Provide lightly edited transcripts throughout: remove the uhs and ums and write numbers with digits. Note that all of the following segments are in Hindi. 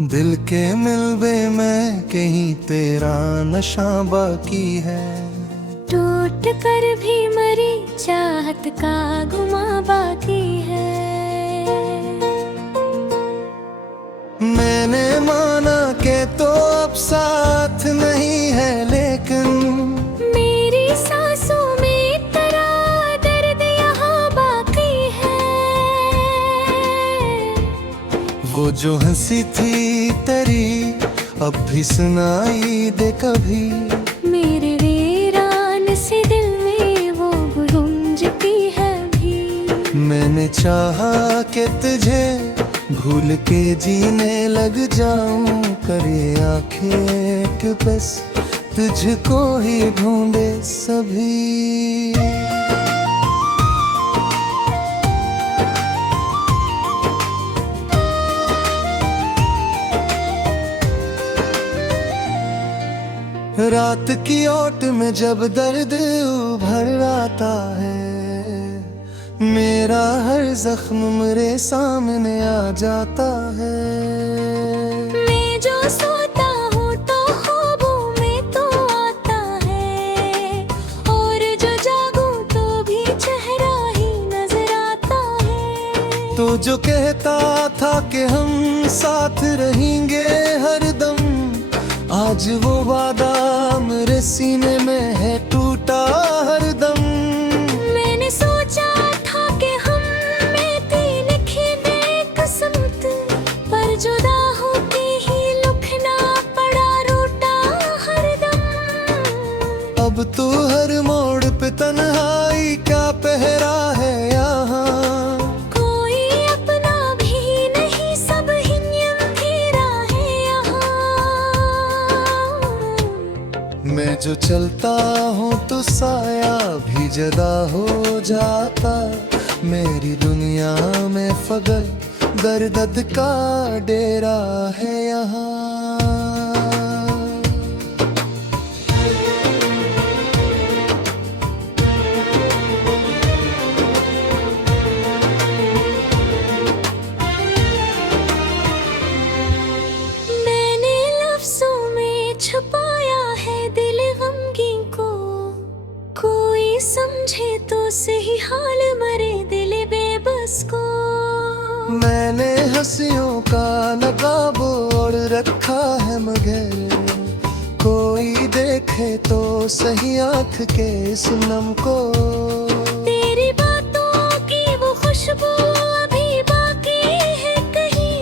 दिल के मिलबे में कहीं तेरा नशा बाकी है। टूट कर भी मरी चाहत का गुमा बाकी है। मैंने माना के तो अब साथ नहीं है, लेकिन मेरी सांसों में तेरा दर्द यहाँ बाकी है। वो जो हंसी थी तेरी अब भी सुनाई दे कभी। मेरे वीरान से दिल में वो गूंजती है भी। मैंने चाहा कि तुझे भूल के जीने लग जाऊं, करे आंखें कि बस तुझको ही ढूंढे सभी। रात की ओट में जब दर्द उभर आता है, मेरा हर जख्म मेरे सामने आ जाता है। मैं जो सोता हूँ तो ख्वाबों में तो आता है, और जो जागूं तो भी चेहरा ही नजर आता है। तो जो कहता था कि हम साथ रहेंगे हरदम, आज वो वादा मेरे सीने में है टूटा हरदम। मैंने सोचा था कि हम में थी लिखी दे किस्मत, पर जुदा होके ही लिखना पड़ा रूठा हरदम। अब तो हर मोड़ पे तन्हाई का पहरा है यहाँ, कोई अपना भी नहीं, सब ही अंधेरा है यहाँ। मैं जो चलता हूँ तो साया भी जदा हो जाता। मेरी दुनिया में फगल दर्द का डेरा है यहाँ। मैंने लफ्जों में छुपाया है दिल गमगीन को, कोई समझे तो सही हाल मरे दिल बेबस को। मैंने हंसियों का नकाब ओढ़ रखा है, मगर कोई देखे तो सही आँख के इस नम को। तेरी बातों की वो खुशबू अभी बाकी है कहीं,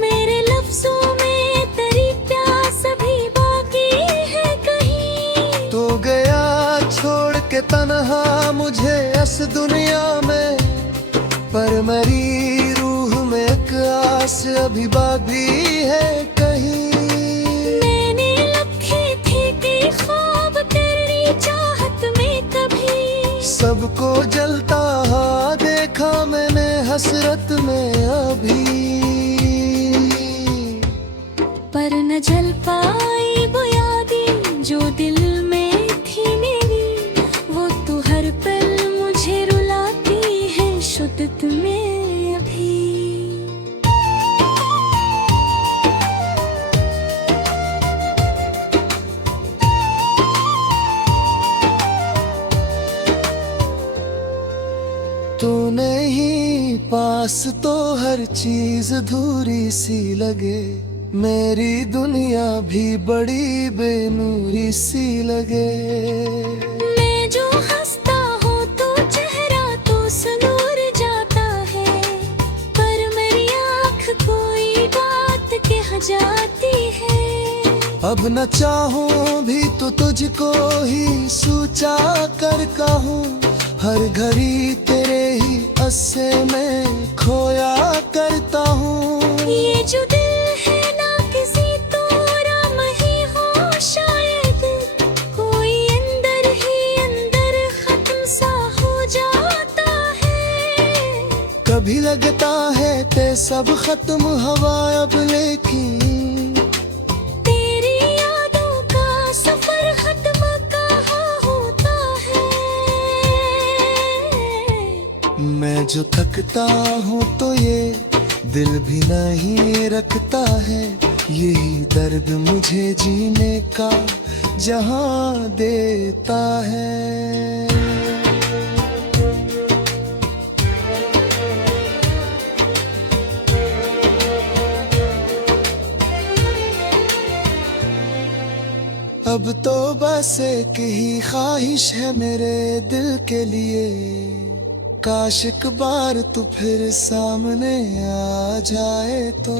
मेरे लफ्जों में तेरी प्यास अभी बाकी है कहीं। तो गया छोड़ के तन्हा मुझे इस दुनिया में, पर मेरी रूह में एक आस अभी बाकी है कहीं। मैंने रखे थे कई ख्वाब तेरी चाहत में कभी, सबको जलता हुआ देखा मैंने हसरत में अभी। पर न जल पाई वो यादें जो दिल में थी मेरी, वो तो हर पल मुझे रुलाती है शुद्दत में अभी। तू नहीं पास तो हर चीज अधूरी सी लगे, मेरी दुनिया भी बड़ी बेनूरी सी लगे। मैं जो हंसता हूँ तो चेहरा तो सुनूर जाता है, पर मेरी आँख कोई बात कह जाती है। अब न चाहूं भी तो तुझको ही सोचा कर कहूँ, हर घड़ी तेरे ही अस्से में खोया करता हूँ। ये जो दिल है ना किसी तोरा ही हो शायद, कोई अंदर ही अंदर खत्म सा हो जाता है। कभी लगता है ते सब खत्म हवा अब, लेकिन तेरी यादों का सफर खत्म कहाँ होता है। मैं जो थकता हूँ तो ये दिल भी नहीं रखता है, यही दर्द मुझे जीने का जहां देता है। अब तो बस एक ही ख्वाहिश है मेरे दिल के लिए, काश एक बार तू फिर सामने आ जाए तो।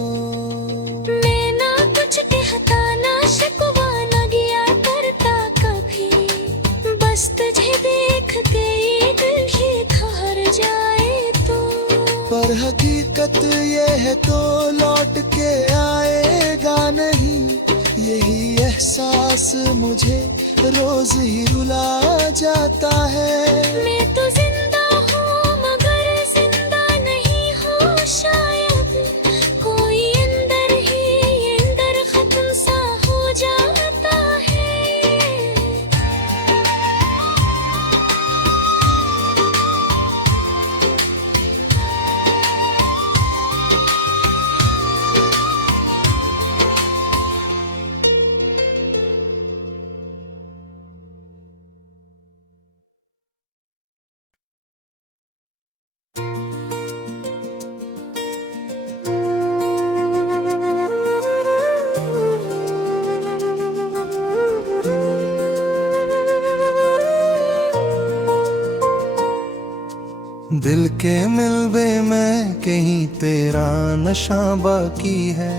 मैं ना कुछ कहता ना शिकवा ना गया करता कभी, बस तुझे देख के ये दिल ही ठहर जाए तो। पर हकीकत ये है तो लौट के आएगा नहीं, यही एहसास मुझे रोज ही रुला जाता है। मैं तो जिंदा हूँ मगर जिंदा नहीं हूँ शायद, कोई अंदर ही अंदर खत्म सा हो जाता है। दिल के मिलबे में कहीं तेरा नशा बाकी है,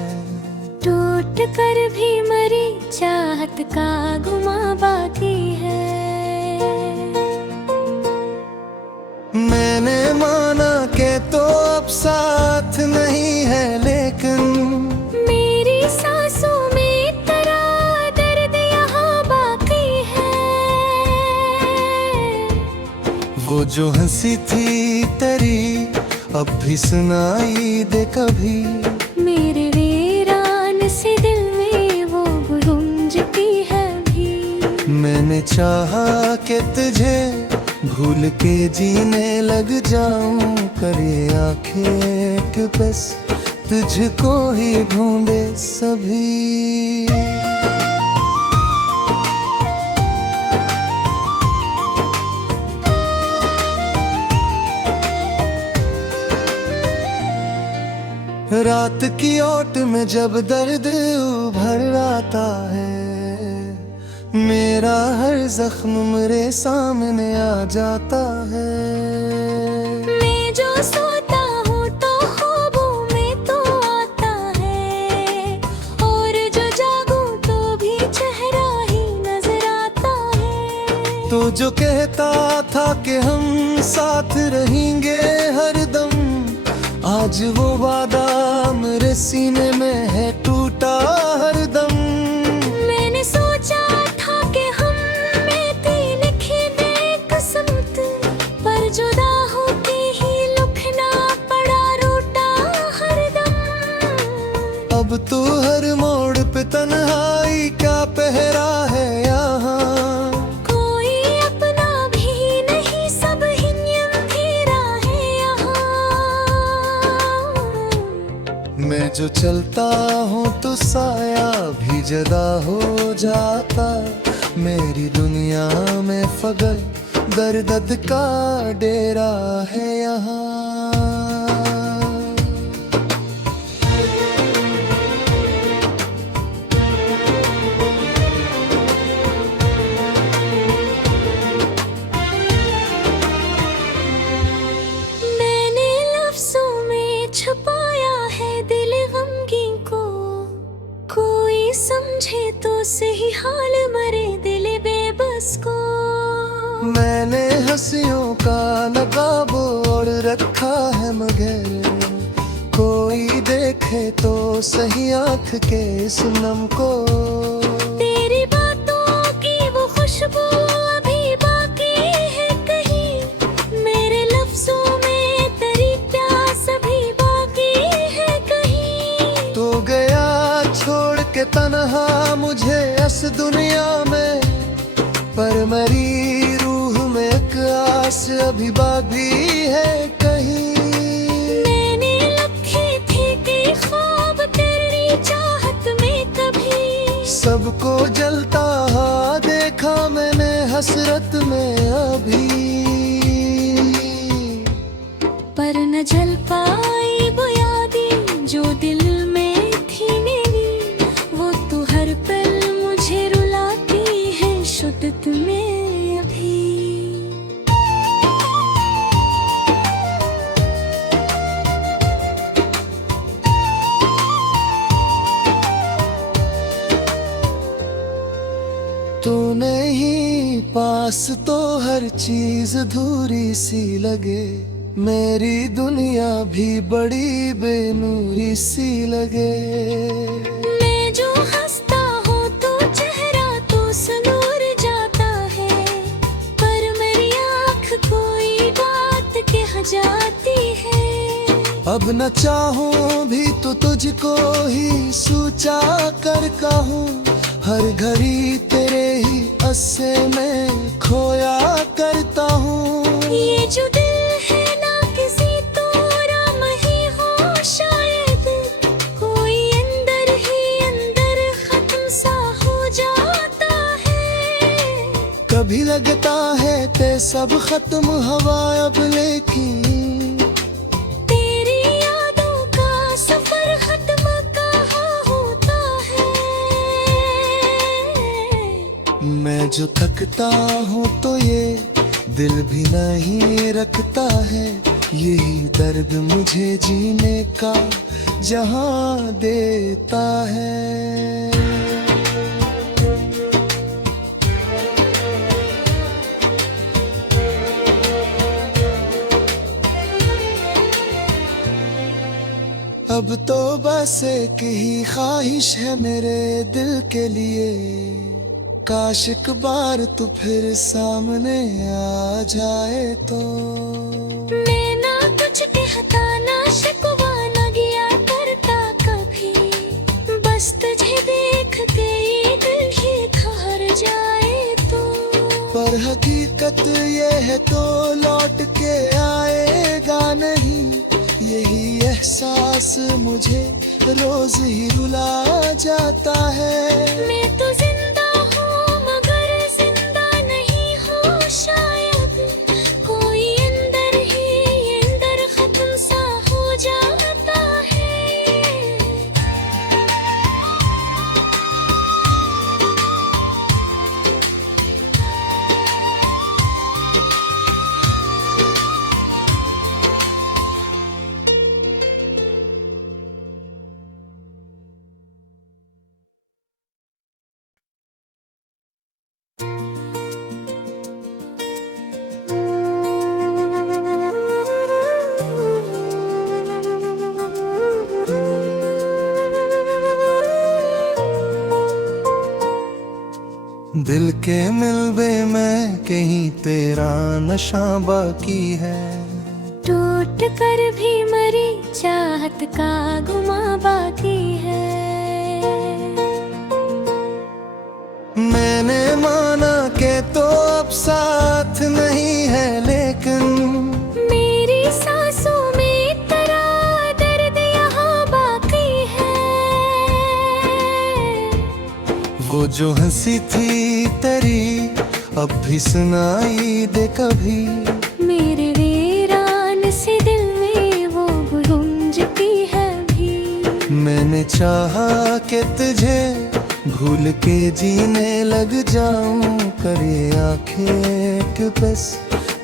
टूट कर भी मरी चाहत का गुमा बाकी है। मैंने माना के तो अब साथ नहीं है, लेकिन मेरी सांसों में तेरा दर्द यहाँ बाकी है। वो जो हंसी थी तेरी अब भी सुनाई दे कभी, मेरे वीरान से दिल में वो गूंजती है भी। मैंने चाहा कि तुझे भूल के जीने लग जाऊं, करे आंखें कि बस तुझको ही ढूंढे सभी। रात की ओट में जब दर्द उभर आता है, मेरा हर जख्म मेरे सामने आ जाता है। मैं जो सोता हूँ तो ख्वाबों में तो आता है, और जो जागूं तो भी चेहरा ही नजर आता है। तो जो कहता था कि हम साथ रहेंगे हरदम, आज वो वादा मेरे सीने में है टूटा हरदम। मैंने सोचा था कि हम में थी लिखी दे किस्मत, पर जुदा होके ही लिखना पड़ा रूठा हरदम। अब तो हर मोड़ पे तन्हाई का पहरा है यहाँ, कोई अपना भी नहीं सब ही अंधेरा है यहाँ। मैं जो चलता हूँ तो साया भी जदा हो जाता, मेरी दुनिया में फगल दर्द का डेरा है यहाँ। मैंने लफ्जों में छुपाया है दिल गमगीन को, कोई समझे तो सही हाल मरे दिल बेबस को। मैंने हंसियों का नकाब ओढ़ रखा है, मगर कोई देखे तो सही आँख के इस नम को। तेरी बातों की वो खुशबू अभी बाकी है कहीं, मेरे लफ्जों में तेरी प्यास अभी बाकी है कहीं। तो गया छोड़ के तन्हा मुझे इस दुनिया में, पर मेरी रूह में एक आस अभी बाकी है कहीं। मैंने रखे थे सबको जलता देखा मैंने हसरत में अभी, पर न जल पाई वो यादें जो दिल में थी मेरी, वो तो हर पल मुझे रुलाती है शुद्दत में अभी। तू नहीं पास तो हर चीज अधूरी सी लगे, मेरी दुनिया भी बड़ी बेनूरी सी लगे। मैं जो हंसता हूँ तो चेहरा तो सनूर जाता है, पर मेरी आँख कोई बात कह जाती है। अब न चाहूं भी तो तुझको ही सोचा कर कहूँ, हर घड़ी तेरे ही अस्से में खोया करता हूँ। ये जो दिल है ना किसी तोरा ही हो शायद, कोई अंदर ही अंदर खत्म सा हो जाता है। कभी लगता है ते सब खत्म हवा अब, लेकिन तेरी यादों का सफर खत्म कहाँ होता है। मैं जो थकता हूँ तो ये दिल भी नहीं रखता है, यही दर्द मुझे जीने का जहाँ देता है। अब तो बस एक ही ख्वाहिश है मेरे दिल के लिए, काश एक बार तू फिर सामने आ जाए तो। मैं ना कुछ कहता ना शिकवा ना किया करता कभी, बस तुझे देख के ये दिल ही ठहर जाए तो। पर हकीकत ये है तो लौट के आएगा नहीं, यही एहसास मुझे रोज ही रुला जाता है। मैं तो जिंदा हूँ मगर जिंदा नहीं हूँ शायद, कोई अंदर ही अंदर खत्म सा हो जाता है। दिल के मिलबे में कहीं तेरा नशा बाकी है, टूट कर भी मरी चाहत का गुमा बाकी है। मैंने माना के तो अब साथ नहीं है, लेकिन मेरी सांसों में तेरा दर्द यहाँ बाकी है। वो जो हंसी थी तेरी अब भी सुनाई दे कभी, मेरे वीरान से दिल में वो गूंजती है भी। मैंने चाहा कि तुझे भूल के जीने लग जाऊं, करे आंखें कि बस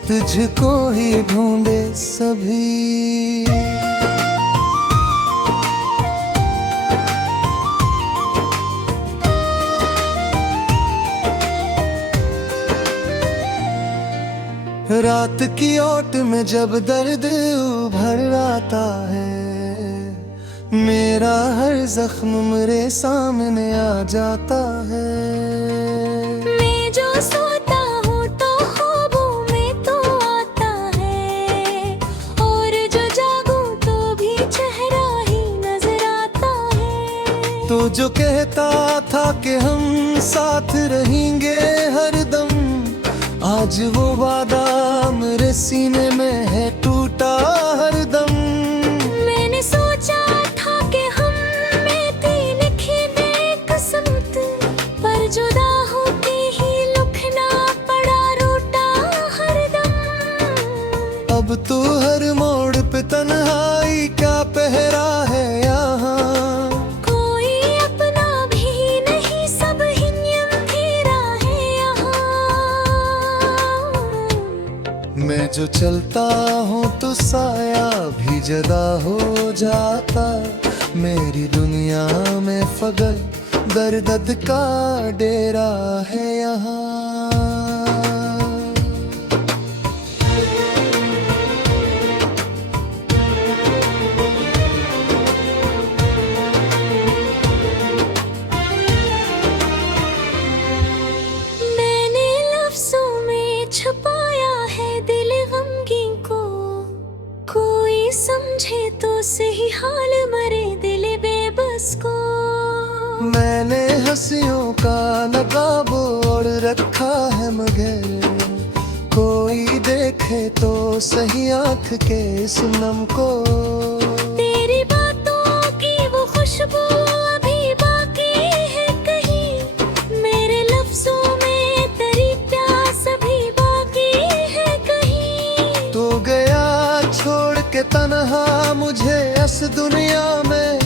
तुझको ही ढूंढे सभी। रात की ओट में जब दर्द उभर आता है, मेरा हर जख्म मेरे सामने आ जाता है। मैं जो सोता हूँ तो ख्वाबों में तो आता है, और जो जागूं तो भी चेहरा ही नजर आता है। तो जो कहता था कि हम साथ रहेंगे हरदम, आज वो वादा मेरे सीने में है टूटा हरदम। मैंने सोचा था कि हम में थी लिखी किस्मत, जदा हो जाता। मेरी दुनिया में फगल दर्द का डेरा है यहाँ। मैंने लफ्जों में छुपाया है दिल गमगीन को, कोई समझे तो सही हाल मरे दिल बेबस को। मैंने हंसियों का नकाब ओढ़ रखा है मगर कोई देखे तो सही आँख के इस नम को। तेरी बातों की वो खुशबू अभी बाकी है कहीं, मेरे लफ्जों में तेरी प्यास अभी बाकी है कहीं। तो गया छोड़ के तन्हा मुझे इस दुनिया में,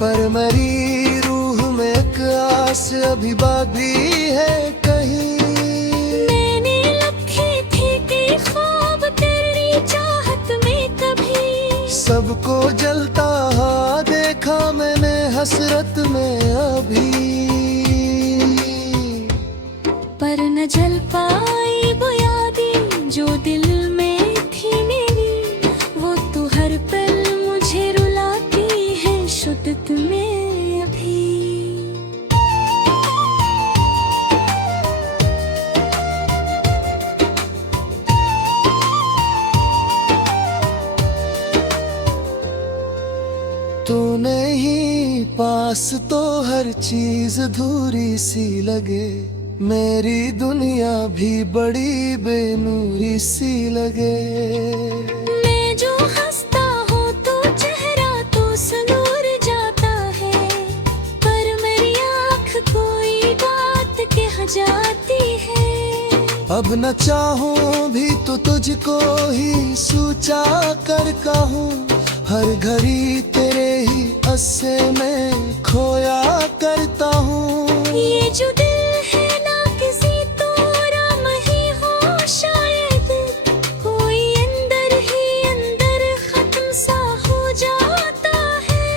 पर मेरी रूह में एक आस अभी बाकी है कहीं। मैंने रखे थे कि ख्वाब तेरी चाहत में कभी, सबको जलता हुआ देखा मैंने हसरत में अभी। पर न जल पाई वो यादें जो दिल में थी मेरी, वो तो हर पल मुझे रुलाती है शुद्ध में अभी। तू नहीं पास तो हर चीज अधूरी सी लगे, मेरी दुनिया भी बड़ी बेनूरी सी लगे। मैं जो हंसता हूँ तो चेहरा तो सुनूर जाता है, पर मेरी आँख कोई बात कह जाती है। अब न चाहूं भी तो तुझको ही सोचा कर कहूँ, हर घड़ी तेरे ही अस्से में खोया करता हूँ। ये जो दिल है ना किसी तोरा ही हो शायद, कोई अंदर ही अंदर खत्म सा हो जाता है।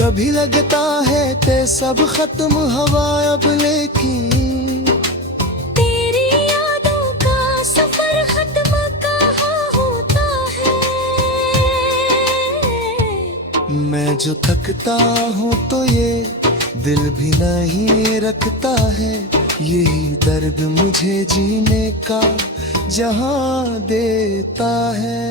कभी लगता है ते सब खत्म हवा अब, लेकिन तेरी यादों का सफर खत्म कहाँ होता है। मैं जो थकता हूँ तो ये दिल भी नहीं रखता है, यही दर्द मुझे जीने का जहाँ देता है।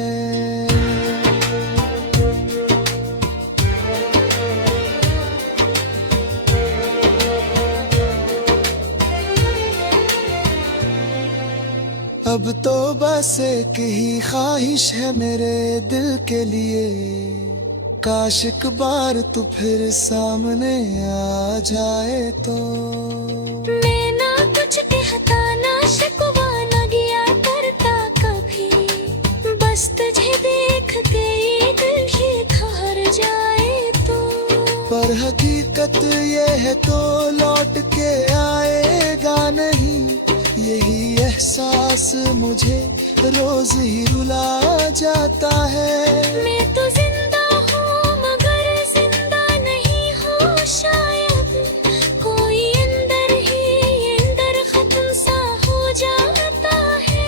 अब तो बस एक ही ख्वाहिश है मेरे दिल के लिए, काश एक बार तू फिर सामने आ जाए तो। मैं ना कुछ कहता ना शिकवा ना किया करता कभी, बस तुझे देख के ये दिल ही ठहर जाए तो। पर हकीकत ये है तो लौट के आएगा नहीं, यही एहसास मुझे रोज ही रुला जाता है। मैं तो जिंदा हूँ मगर जिंदा नहीं हूँ शायद, कोई अंदर ही अंदर खत्म सा हो जाता है।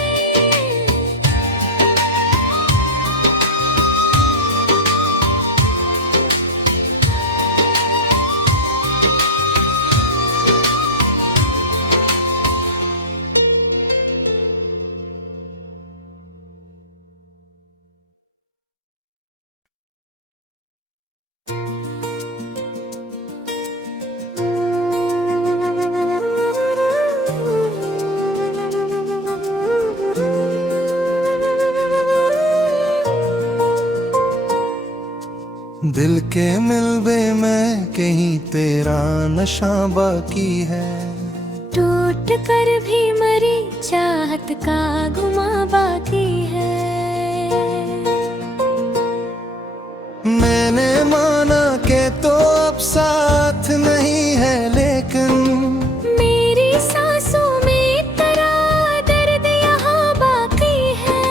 दिल के मिलबे में कहीं तेरा नशा बाकी है, टूट कर भी मरी चाहत का गुमा बाकी है। मैंने माना के तो अब साथ नहीं है, लेकिन मेरी सांसों में तेरा दर्द यहाँ बाकी है।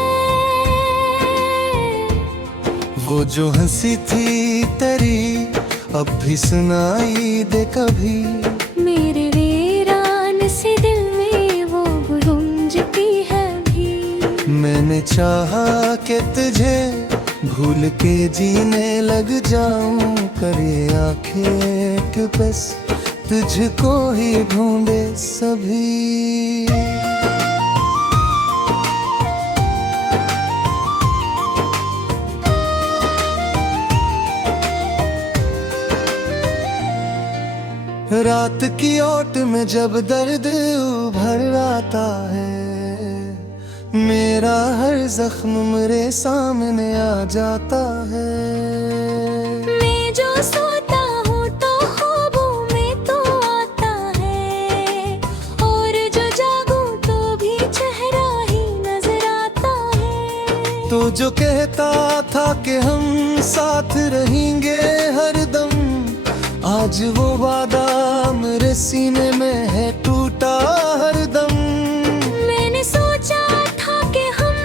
सी थी तेरी अब भी सुनाई दे कभी। मेरे वीरान से दिल में वो गूंजती है भी। मैंने चाहा कि तुझे भूल के जीने लग जाऊं, करे आंखें कि बस तुझको ही ढूंढे सभी। रात की ओट में जब दर्द उभर आता है, मेरा हर जख्म मेरे सामने आ जाता है। मैं जो सोता हूँ तो ख्वाबों में तो आता है, और जो जागूं तो भी चेहरा ही नजर आता है। तो जो कहता था कि हम साथ रहेंगे हरदम, आज वो वादा मेरे सीने में है टूटा हरदम। मैंने सोचा था कि हम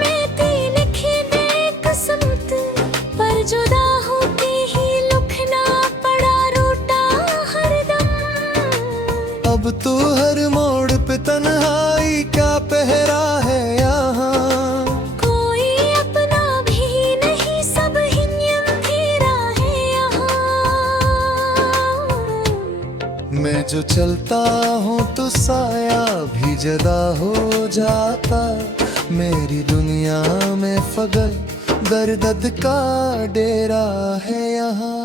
में थी लिखी दे किस्मत, पर जुदा होके ही लिखना पड़ा रूठा हरदम। अब तो हर मोड़ पे तन्हाई क्या पहरा है यहाँ, कोई अपना भी नहीं, सब ही अंधेरा है यहाँ। मैं जो चलता हूँ तो साया भी जदा हो जाता, मेरी दुनिया में फगल दर्द का डेरा है यहाँ।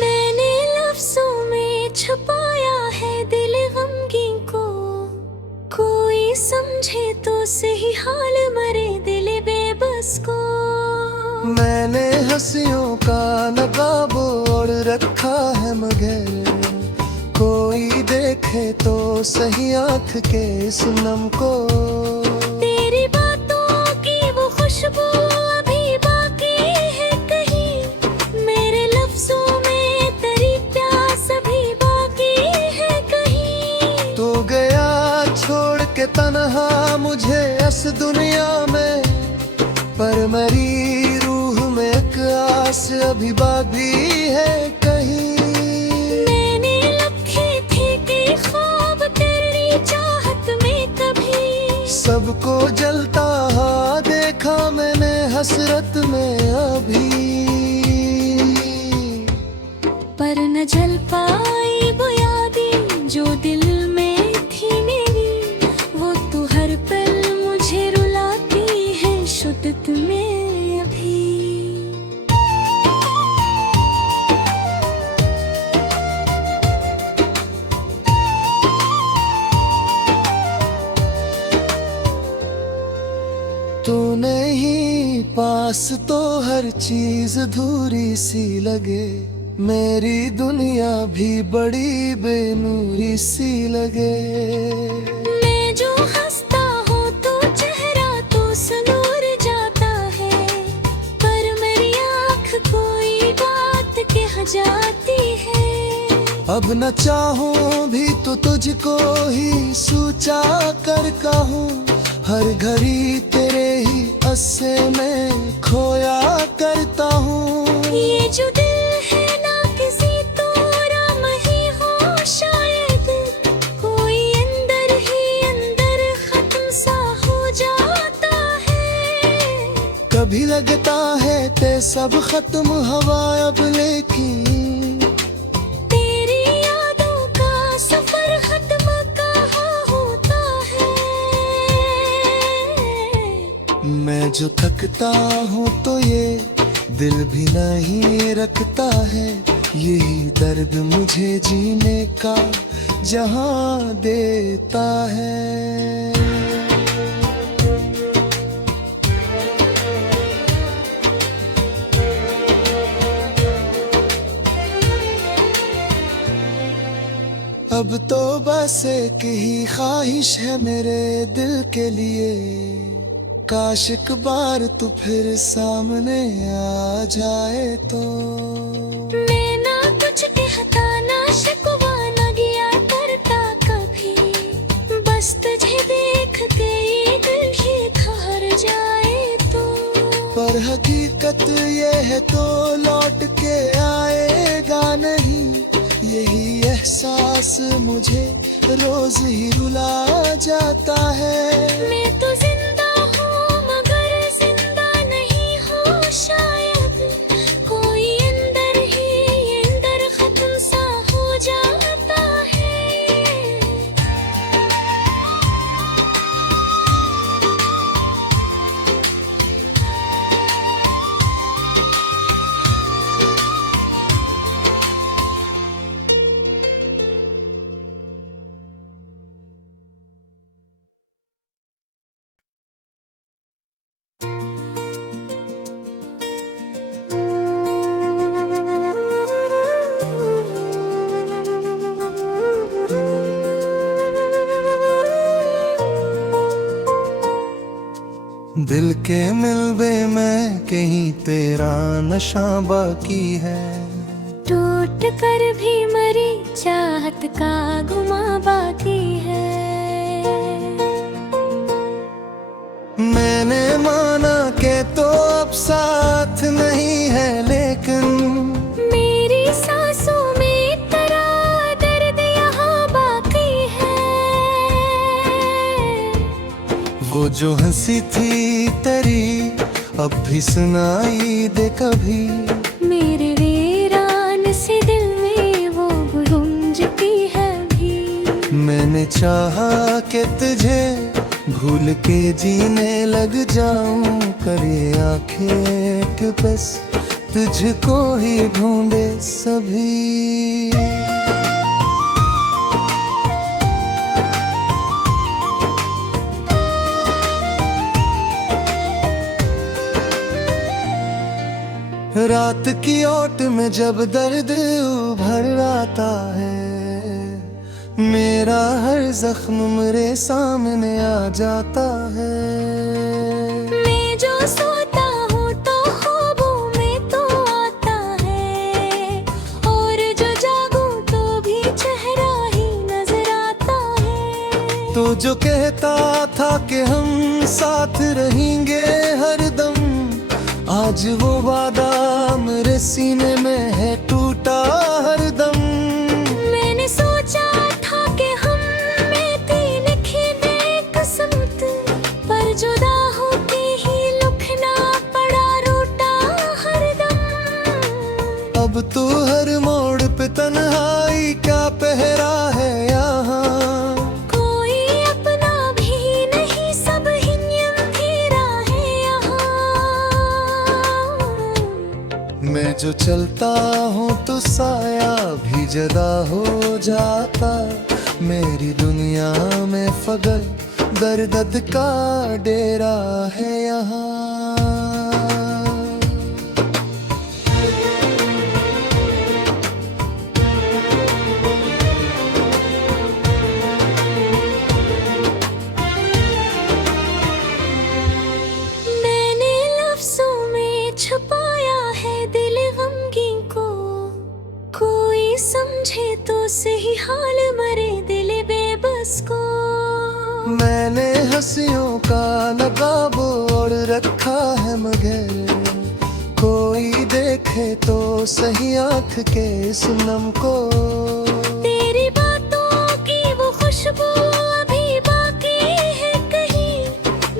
मैंने लफ्जों में छुपाया है दिल गमगीन को, कोई समझे तो सही हाल मरे दिल बेबस को। मैंने हंसियों का नकाब ओढ़ रखा है, मगर कोई देखे तो सही आँख के इस नम को। तेरी बातों की वो खुशबू अभी बाकी है कहीं, मेरे लफ्जों में तेरी प्यास अभी बाकी है कहीं। तो गया छोड़ के तन्हा मुझे इस दुनिया में, पर मेरी रूह में एक आस अभी बाकी है कहीं। मैंने रखे थे कई ख्वाब तेरी चाहत में कभी, सबको जलता हुआ देखा मैंने हसरत में अभी। पर न जल पाई वो यादें जो दिल में थी मेरी, वो तो हर पल मुझे रुलाती है शुद्दत में अभी। तू नहीं पास तो हर चीज अधूरी सी लगे, मेरी दुनिया भी बड़ी बेनूरी सी लगे। मैं जो हंसता हूँ तो चेहरा तो सनूर जाता है, पर मेरी आँख कोई बात कह जाती है। अब न चाहूं भी तो तुझको ही सोचा कर कहूँ, हर घड़ी तेरे ही अस्से में खोया करता हूँ। ये जो दिल है ना किसी तोराम ही हो शायद, कोई अंदर ही अंदर खत्म सा हो जाता है। कभी लगता है ते सब खत्म हवा अब, लेकिन तेरी यादों का सफर खत्म कहाँ होता है। मैं जो थकता हूँ तो ये दिल भी नहीं रखता है, यही दर्द मुझे जीने का जहाँ देता है। अब तो बस एक ही ख्वाहिश है मेरे दिल के लिए, काश एक बार तू फिर सामने आ जाए तो। मैं ना कुछ कहता ना शिकवा ना गया करता कभी, बस तुझे देख के ये दिल ही ठहर जाए तो। पर हकीकत ये है तो लौट के आएगा नहीं, यही एहसास मुझे रोज ही रुला जाता है। मैं तो जिंदा हूँ मगर जिंदा नहीं हूँ शायद, कोई अंदर ही अंदर खत्म सा हो जाता है। दिल के मिलबे में कहीं तेरा नशा बाकी है, टूट कर भी मरी चाहत का गुमा बाकी है। मैंने माना के तो अब साथ नहीं है, लेकिन मेरी सांसों में तेरा दर्द यहाँ बाकी है। वो जो हंसी थी तेरी अब भी सुनाई दे कभी, मेरे वीरान से दिल में वो गूंजती है भी। मैंने चाहा कि तुझे भूल के जीने लग जाऊं, करे आंखें बस तुझको ही ढूंढे सभी। रात की ओट में जब दर्द उभर आता है, मेरा हर जख्म मेरे सामने आ जाता है। मैं जो सोता हूँ तो ख्वाबों में तो आता है, और जो जागूं तो भी चेहरा ही नजर आता है। तो जो कहता था कि हम साथ रहेंगे हरदम, आज वो वादा मेरे सीने में है टूटा हरदम। मैंने सोचा था कि हम में तीन खिले किस्मत, पर जुदा होके ही लुकना पड़ा रूठा हरदम। अब तो हर मोड़ पे तन्हाई का पहरा है यहाँ, कोई अपना भी नहीं सब ही अंधेरा है यहाँ। मैं जो चलता हूँ तो साया भी जदा हो जाता, मेरी दुनिया में फगल दर्द का डेरा है यहाँ। मैंने लफ्जों में छुपाया है दिल गमगीन को, कोई समझे तो सही हाल मरे दिल बेबस को। मैंने हंसियों का नकाब ओढ़ रखा है, मगर कोई देखे तो सही आँख के इस नम को। तेरी बातों की वो खुशबू अभी बाकी है कहीं,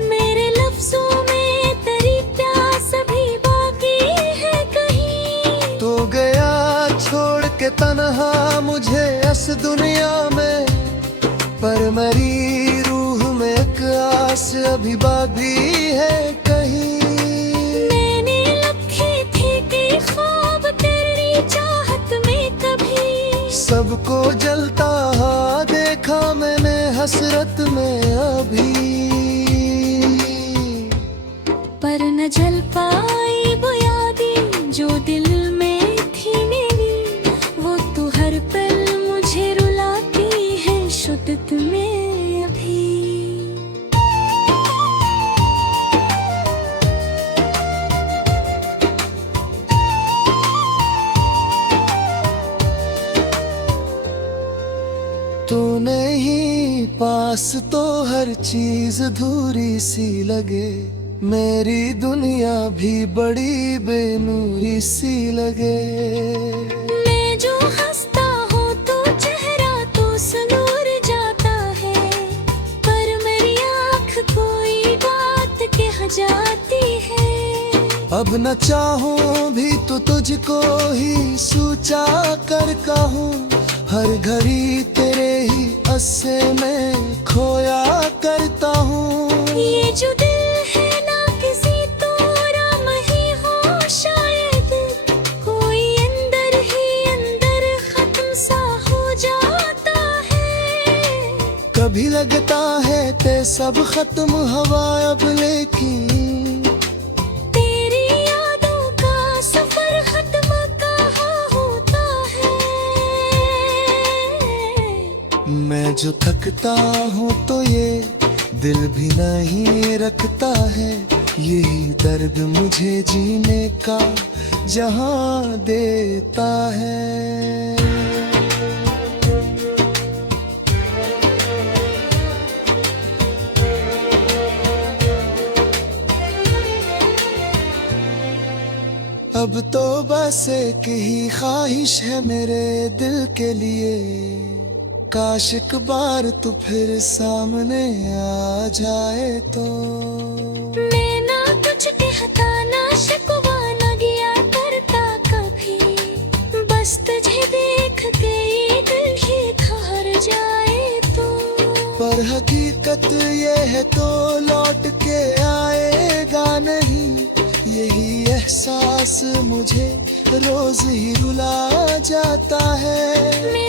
मेरे लफ्जों में तेरी प्यास अभी बाकी है कहीं। तो गया छोड़ के तन्हा मुझे इस दुनिया में, पर मेरी रूह में एक आस अभी बाकी है कहीं। मैंने रखे थे कई ख्वाब तेरी चाहत में कभी, सबको जलता हुआ देखा मैंने हसरत में अभी, पर न जल पाई वो यादें जो दिल में थी मेरी। वो तो हर पल मुझे रुलाती है शुद्दत में अभी। तू नहीं पास तो हर चीज अधूरी सी लगे, मेरी दुनिया भी बड़ी बेनूरी सी लगे। मैं जो हंसता हूँ तो चेहरा तो सुनूर जाता है, पर मेरी आँख कोई बात कह जाती है। अब न चाहूं भी तो तुझको ही सोचा कर कहूँ, हर घड़ी तेरे ही अस्से में खोया करता हूँ। ये जो दिल है ना किसी तोरा ही हो शायद, कोई अंदर ही अंदर खत्म सा हो जाता है। कभी लगता है ते सब खत्म हवा अब, लेकिन तेरी यादों का सफर खत्म कहाँ होता है। मैं जो थकता हूँ तो ये दिल भी नहीं रखता है, यही दर्द मुझे जीने का जहां देता है। अब तो बस एक ही ख्वाहिश है मेरे दिल के लिए, काश एक बार तू फिर सामने आ जाए तो। मैं ना कुछ कहता ना शिकवा ना गया करता कभी, बस तुझे देख के ये दिल ही ठहर जाए तो। पर हकीकत ये है तो लौट के आएगा नहीं, यही एहसास मुझे रोज ही रुला जाता है।